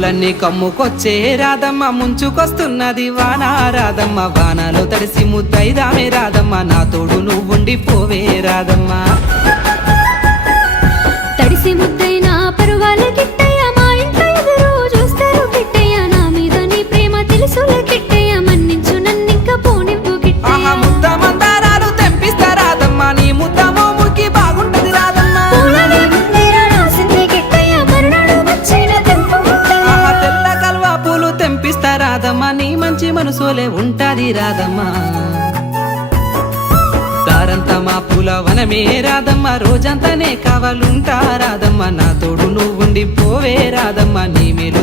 లన్నీ కమ్ముకొచ్చే రాధమ్మ ముంచుకొస్తున్నది వాన రాధమ్మ వానలో తడిసి ముద్దైదామే రాధమ్మ నా తోడు నువ్వుండి పోవే రాధమ్మ తడిసి ముద్దైనా పరువాల కిట్టయ్య మా ఇంట్లో ఎదురు చూస్తారు కిట్టయ్య నా మీద నీ ప్రేమ తెలుసుల కిట్టయ్య మన్నించు నన్నింక పోనివ్వు కిట్టయ్య ముద్ద మందారాలు తెంపిస్తా రాధమ్మ నీ ముద్ద మోముకి బాగుంటది రాధమ్మ పూలనే ముందేరా రాసింది కిట్టయ్య మరునాడు వచ్చిన తెంపు కిట్టయ్య తెల్ల కల్వా పూలు తెంపిస్తా రాధమ్మ నీ మంచి మనసులే ఉంటాది రాధమ్మ దారంతా మా పూల వనమే రాధమ్మ రోజంతానే కావాలుంటా రాధమ్మ నా తోడు నువ్వుండి పోవే రాధమ్మ నీ మేలు